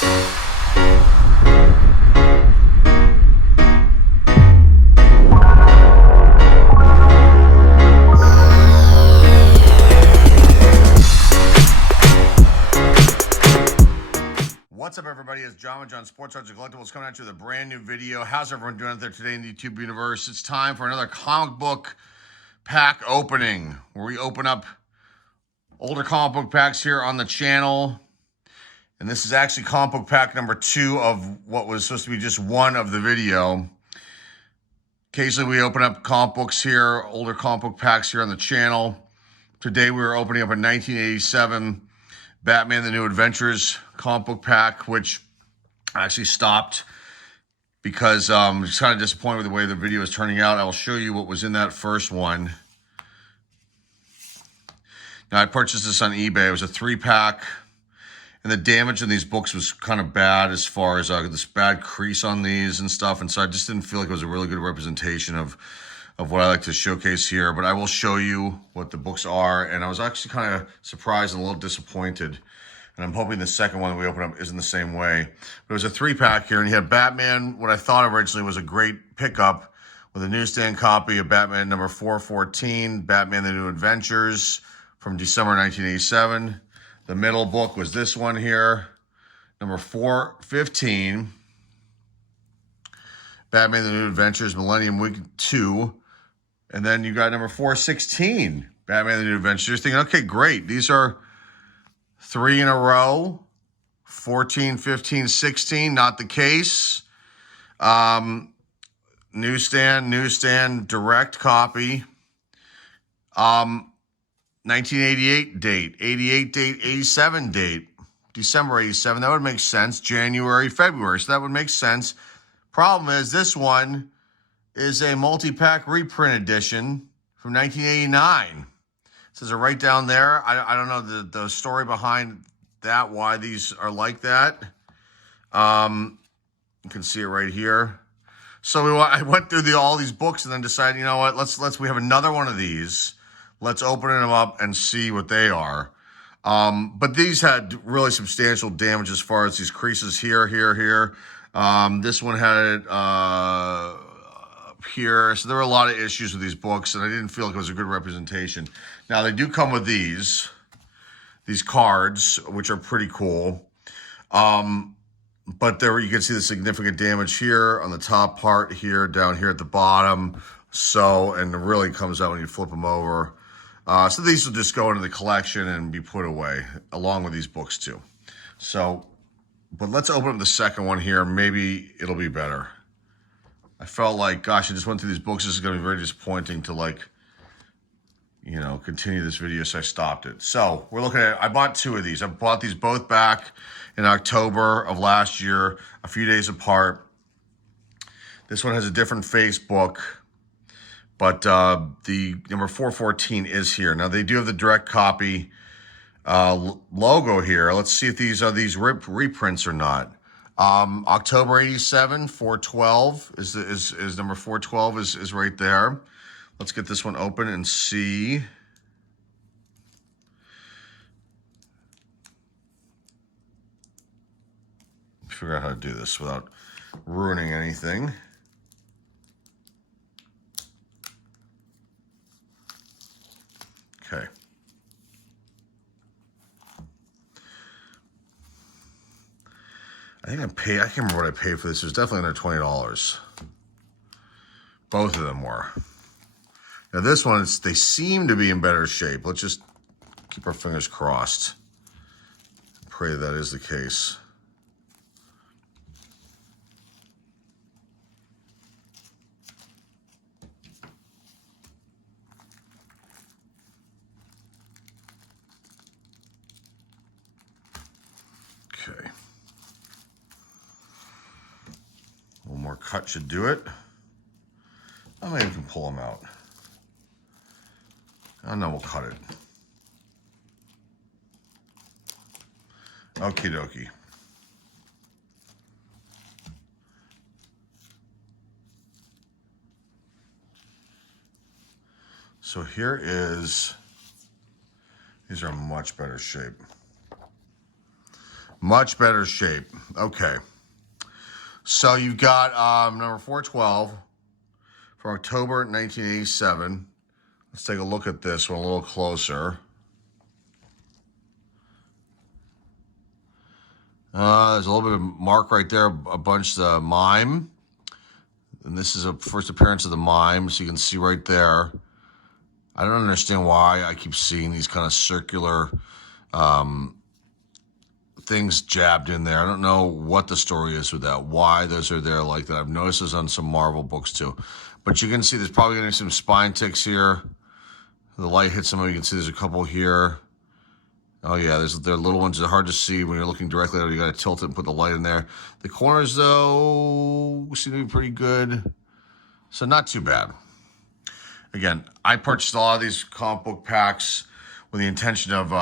What's up, everybody? It's John with John Sports Arts and Collectibles coming at you with a brand new video. How's everyone doing out there today in the YouTube universe? It's time for another comic book pack opening where we open up older comic book packs here on the channel. And this is actually comic book pack number 2 of what was supposed to be just one of the video. Occasionally we open up comic books here, older comic book packs here on the channel. Today we were opening up a 1987 Batman The New Adventures comic book pack, which I actually stopped because I'm just kind of disappointed with the way the video is turning out. I will show you what was in that first one. Now, I purchased this on eBay. It was a 3-pack, and the damage in these books was kind of bad as far as this bad crease on these and stuff, and so I just didn't feel like it was a really good representation of what I like to showcase here. But I will show you what the books are, and I was actually kind of surprised and a little disappointed. And I'm hoping the second one that we open up isn't the same way. But it was a 3-pack here, and you had Batman, what I thought originally was a great pickup, with a newsstand copy of Batman number 414, Batman The New Adventures from December 1987. The middle book was this one here, number 415, Batman The New Adventures, Millennium Week 2. And then you got number 416, Batman The New Adventures. You're thinking, okay, great. These are 3 in a row, 14, 15, 16, not the case. Newsstand, direct copy. 1988 date, 88 date, 87 date, December 87. That would make sense. January, February. So that would make sense. Problem is, this one is a multi-pack reprint edition from 1989. Says it right down there. I don't know the story behind that, why these are like that. You can see it right here. So I went through all these books and then decided, you know what, we have another one of these. Let's open them up and see what they are. But these had really substantial damage as far as these creases here. This one had it up here. So there were a lot of issues with these books, and I didn't feel like it was a good representation. Now, they do come with these cards, which are pretty cool. But there you can see the significant damage here on the top part here, down here at the bottom. So, and it really comes out when you flip them over. So these will just go into the collection and be put away, along with these books too. So, but let's open up the second one here. Maybe it'll be better. I felt like, gosh, I just went through these books. This is going to be very disappointing to, like, you know, continue this video, so I stopped it. So we're looking at, I bought 2 of these. I bought these both back in October of last year, a few days apart. This one has a different face book, but the number 414 is here. Now, they do have the direct copy logo here. Let's see if these are reprints or not. October 87, 412 is number 412 is right there. Let's get this one open and see. Figure out how to do this without ruining anything. Okay. I think I can't remember what I paid for this. It was definitely under $20. Both of them were. Now this one, they seem to be in better shape. Let's just keep our fingers crossed. Pray that is the case. Okay. One more cut should do it. I maybe we can pull them out. And then we'll cut it. Okie dokie. So here is, these are in much better shape. Much better shape. Okay. So you've got number 412 from October 1987. Let's take a look at this one a little closer. There's a little bit of mark right there, a bunch of mime. And this is a first appearance of the mime, so you can see right there. I don't understand why I keep seeing these kind of circular things jabbed in there. I don't know what the story is with that, why those are there like that. I've noticed this on some Marvel books too. But you can see there's probably going to be some spine ticks here. The light hits them. You can see there's a couple here. Oh yeah, they're little ones. They're hard to see when you're looking directly at it. You got to tilt it and put the light in there. The corners, though, seem to be pretty good. So not too bad. Again, I purchased a lot of these comic book packs with the intention of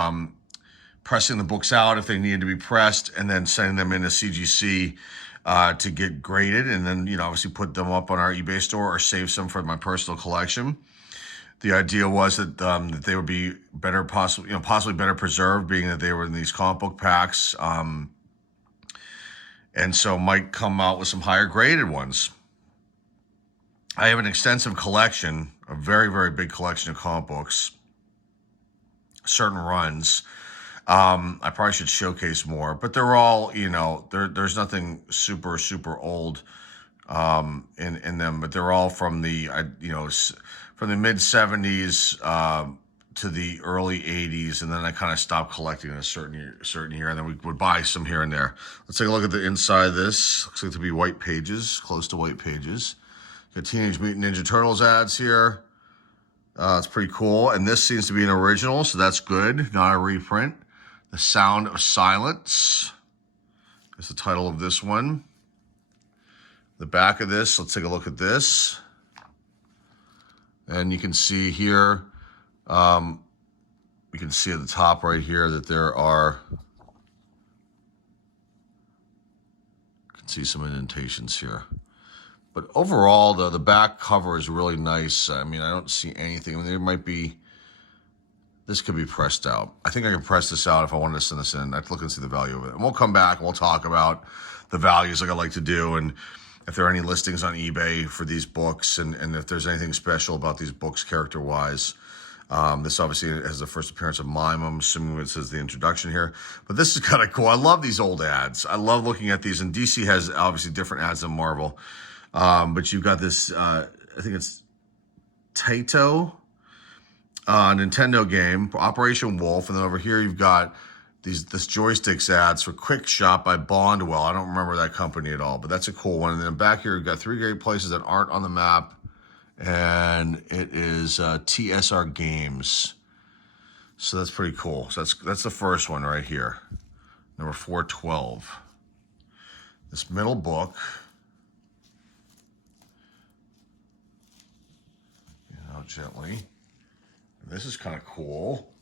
pressing the books out if they needed to be pressed, and then sending them into CGC to get graded, and then obviously put them up on our eBay store or save some for my personal collection. The idea was that that they would be better, possibly better preserved, being that they were in these comic book packs, and so might come out with some higher graded ones. I have an extensive collection, a very, very big collection of comic books, certain runs. I probably should showcase more, but they're all, there's nothing super, super old in them, but they're all from the, from the mid 70s to the early 80s, and then I kind of stopped collecting in a certain year, and then we would buy some here and there. Let's take a look at the inside of this. Looks like to be white pages, close to white pages. Got Teenage Mutant Ninja Turtles ads here. It's pretty cool, and this seems to be an original, so that's good, not a reprint. The Sound of Silence is the title of this one. The back of this, let's take a look at this. And you can see here, we can see at the top right here that there are, you can see some indentations here. But overall, the back cover is really nice. I mean, I don't see anything. I mean, there might be, this could be pressed out. I think I can press this out if I wanted to send this in. I'd look and see the value of it. And we'll come back and we'll talk about the values like I like to do, and if there are any listings on eBay for these books, and if there's anything special about these books character-wise. This obviously has the first appearance of mime. I'm assuming it says the introduction here. But this is kind of cool. I love these old ads. I love looking at these. And DC has obviously different ads than Marvel. But you've got this, I think it's Taito Nintendo game, Operation Wolf. And then over here you've got this joysticks ads for Quick Shop by Bondwell. I don't remember that company at all, but that's a cool one. And then back here, you've got 3 great places that aren't on the map. And it is TSR Games. So that's pretty cool. So that's the first one right here. Number 412. This middle book. Gently. This is kind of cool.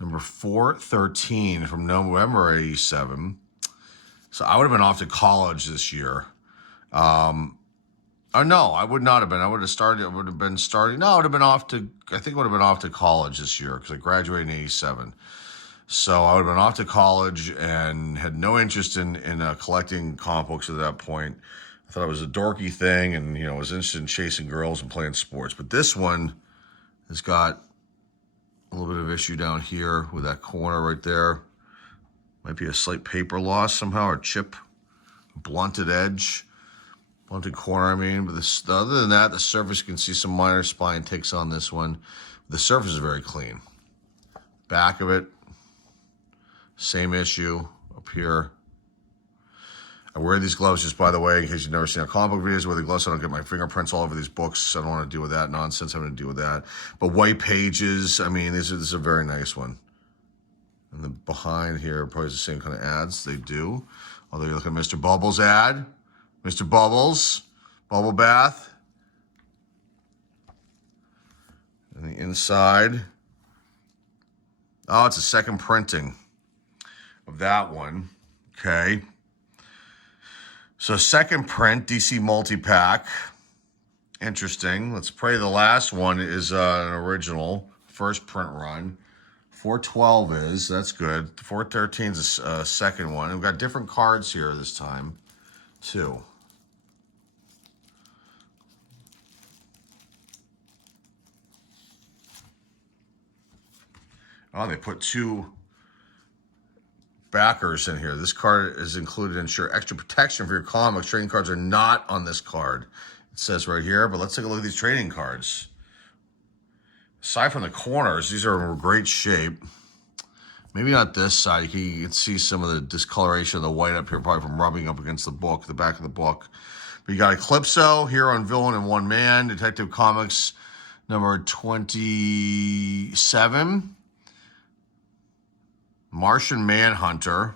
Number 413 from November 87. So I would have been off to college this year. Oh no, I would not have been. I would have been starting. No, I would have been off to, I think I would have been off to college this year because I graduated in 87. So I would have been off to college and had no interest in collecting comic books at that point. I thought it was a dorky thing, and was interested in chasing girls and playing sports. But this one has got a little bit of issue down here with that corner right there. Might be a slight paper loss somehow, or chip, blunted edge, blunted corner. I mean, but other than that, the surface, you can see some minor spine ticks on this one. The surface is very clean. Back of it, same issue up here. I wear these gloves, just by the way, in case you've never seen our comic book videos, I wear the gloves so I don't get my fingerprints all over these books. I don't want to deal with that nonsense. I'm going to deal with that. But white pages, I mean, this is a very nice one. And then behind here, probably the same kind of ads. They do. Although you look at Mr. Bubbles ad. Mr. Bubbles, bubble bath. And the inside. Oh, it's a second printing of that one. Okay. So second print, DC multi-pack. Interesting. Let's pray the last one is an original. First print run. 412 is, that's good. 413 is a second one. We've got different cards here this time, too. Oh, they put two backers in here. This card is included to ensure extra protection for your comics. Trading cards are not on this card. It says right here, but let's take a look at these trading cards. Aside from the corners, these are in great shape. Maybe not this side. You can see some of the discoloration of the white up here, probably from rubbing up against the book, the back of the book. But you got Eclipso, Hero and Villain in One Man, Detective Comics number 27, Martian Manhunter,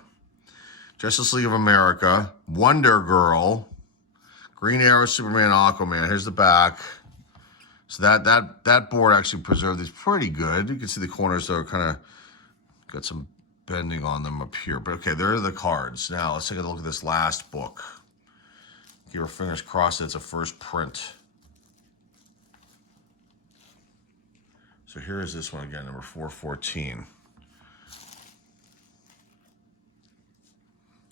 Justice League of America, Wonder Girl, Green Arrow, Superman, Aquaman. Here's the back. So that board actually preserved these pretty good. You can see the corners though are kind of got some bending on them up here. But okay, there are the cards. Now let's take a look at this last book. Keep our fingers crossed that it's a first print. So here is this one again, number 414.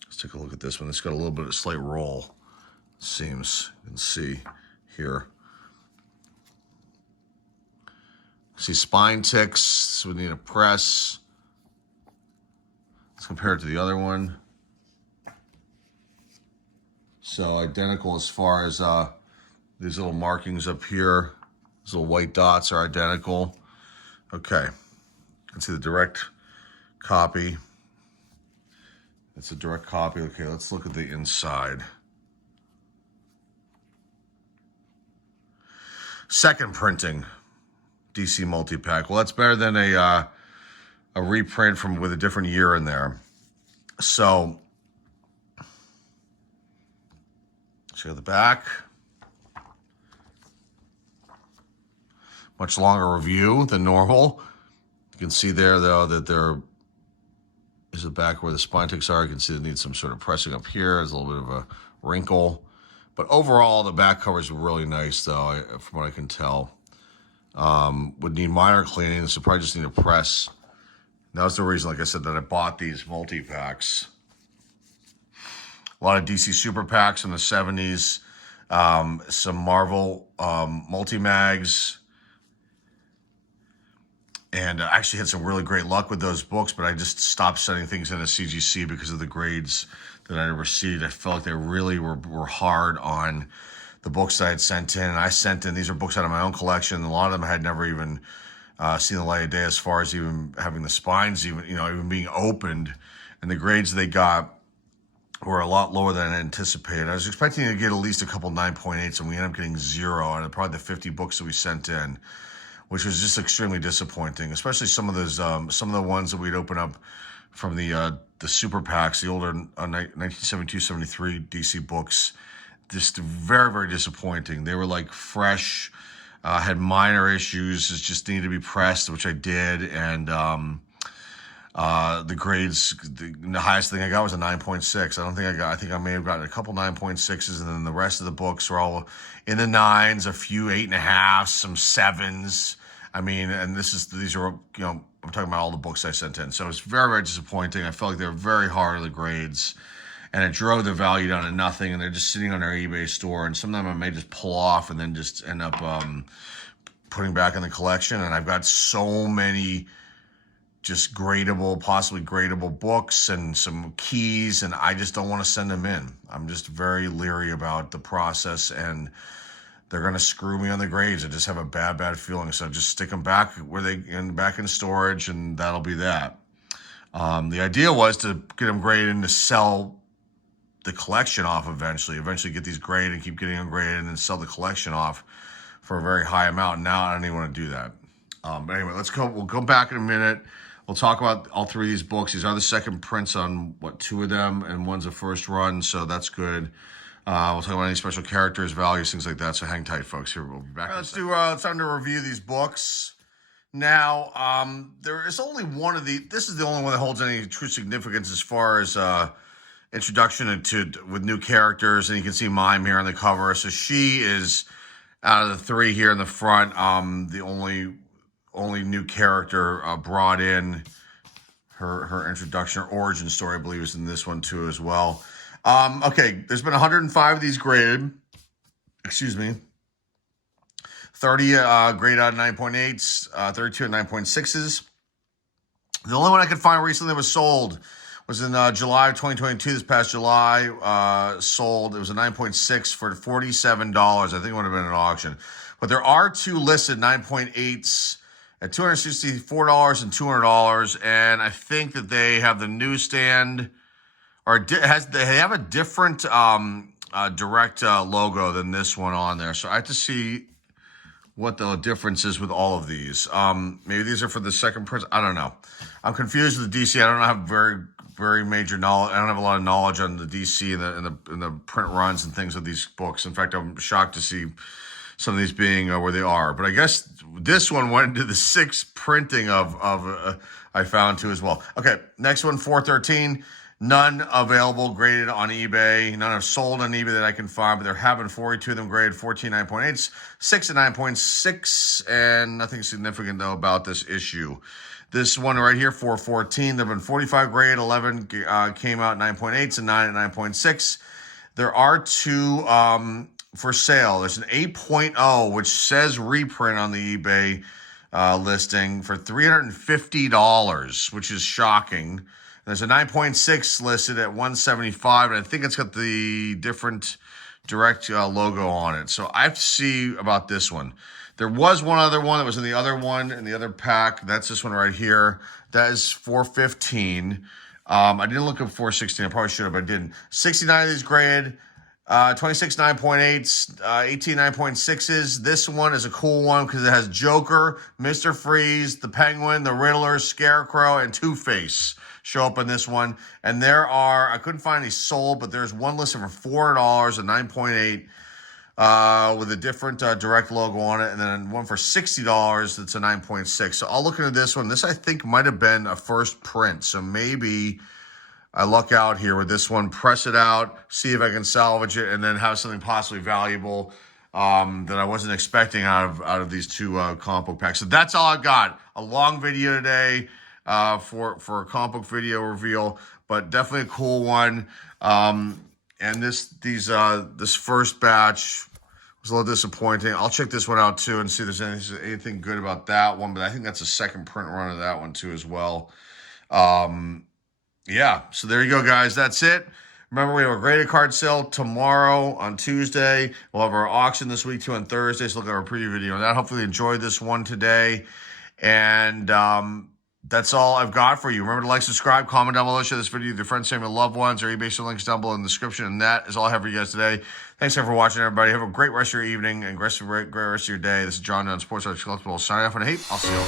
Let's take a look at this one. It's got a little bit of slight roll, it seems. You can see here. See spine ticks, so we need a press. Let's compare it to the other one. So identical as far as these little markings up here. These little white dots are identical. Okay, you can see the direct copy. It's a direct copy. Okay, let's look at the inside. Second printing, DC multi-pack. Well, that's better than a reprint from with a different year in there. So, show the back. Much longer review than normal. You can see there, though, that there is the back where the spine ticks are. You can see it needs some sort of pressing up here. There's a little bit of a wrinkle. But overall, the back cover is really nice, though, from what I can tell. Would need minor cleaning, so probably just need a press. That was the reason, like I said, that I bought these multi-packs. A lot of DC super packs in the 70s. Some Marvel multi-mags. And I actually had some really great luck with those books, but I just stopped sending things into CGC because of the grades that I received. I felt like they really were hard on the books that I had sent in. And I sent in, these are books out of my own collection. A lot of them I had never even seen the light of day as far as even having the spines, even being opened. And the grades they got were a lot lower than I anticipated. I was expecting to get at least a couple 9.8s, and we ended up getting 0 out of probably the 50 books that we sent in, which was just extremely disappointing, especially some of those, some of the ones that we'd open up from the super packs, the older 1972-73 DC books. Just very, very disappointing. They were like fresh, had minor issues, just needed to be pressed, which I did, and the grades, the highest thing I got was a 9.6. I think I may have gotten a couple 9.6s, and then the rest of the books were all in the 9s, a few 8.5s, some 7s. I mean, and these are, I'm talking about all the books I sent in. So it's very, very disappointing. I felt like they were very hard on the grades, and it drove the value down to nothing, and they're just sitting on their eBay store, and some of them I may just pull off and then just end up putting back in the collection. And I've got so many just gradable, possibly gradable books and some keys, and I just don't want to send them in. I'm just very leery about the process, and they're going to screw me on the grades. I just have a bad feeling. So just stick them back back in storage, and that'll be that. The idea was to get them graded and to sell the collection off eventually get these graded and keep getting them graded and then sell the collection off for a very high amount. Now I don't even want to do that. But anyway, we'll go back in a minute. We'll talk about all three of these books. These are the second prints on, 2 of them, and one's a first run, so that's good. We'll talk about any special characters, values, things like that, so hang tight, folks. Here, we'll be back. All right, it's time to review these books. Now, there is only one of this is the only one that holds any true significance as far as introduction with new characters, and you can see Mime here on the cover. So she is, out of the 3 here in the front, the only only new character brought in. Her introduction, her origin story, I believe, is in this one too as well. Okay, there's been 105 of these graded. Excuse me. 30 graded out of 9.8s, 32 at 9.6s. The only one I could find recently that was sold was in July of 2022, this past July, sold. It was a 9.6 for $47. I think it would have been an auction. But there are two listed 9.8s at $264 and $200. And I think that they have the newsstand, or they have a different direct logo than this one on there. So I have to see what the difference is with all of these. Maybe these are for the second print. I don't know. I'm confused with the DC. I don't have very major knowledge. I don't have a lot of knowledge on the DC and the print runs and things of these books. In fact, I'm shocked to see some of these being where they are. But I guess this one went into the sixth printing of I found too as well. Okay, next one, 413. None available graded on eBay. None have sold on eBay that I can find, but there have been 42 of them graded, 14 9.8s, 6 at 9.6, and nothing significant though about this issue. This one right here, 414, there have been 45 graded, 11 came out 9.8s and 9 at 9.6. There are two for sale. There's an 8.0, which says reprint on the eBay listing for $350, which is shocking. There's a 9.6 listed at $175, and I think it's got the different direct logo on it. So I have to see about this one. There was one other one that was in the other one, in the other pack. That's this one right here. That is 415. I didn't look at 416. I probably should have, but I didn't. 69 of these graded. 26 9.8s, 18 9.6s. This one is a cool one because it has Joker, Mr. Freeze, the Penguin, the Riddler, Scarecrow, and Two-Face show up in this one. And there are, I couldn't find any sold, but there's one listed for $4, a 9.8 with a different direct logo on it, and then one for $60 that's a 9.6. So I'll look into this one. This I think might have been a first print, so maybe I luck out here with this one, press it out, see if I can salvage it, and then have something possibly valuable that I wasn't expecting out of these two comic book packs. So that's all I got. A long video today for a comic book video reveal, but definitely a cool one. And this first batch was a little disappointing. I'll check this one out too and see if there's anything good about that one. But I think that's a second print run of that one too as well. Yeah, so there you go, guys. That's it. Remember, we have a graded card sale tomorrow on Tuesday. We'll have our auction this week, too, on Thursday. So look at our preview video on that. Hopefully you enjoyed this one today. And that's all I've got for you. Remember to like, subscribe, comment down below, share this video with your friends, family, loved ones, or eBay links down below in the description. And that is all I have for you guys today. Thanks again for watching, everybody. Have a great rest of your evening and great rest of your day. This is John on Sports Arts Collectibles. Signing off, and hey, I'll see you all.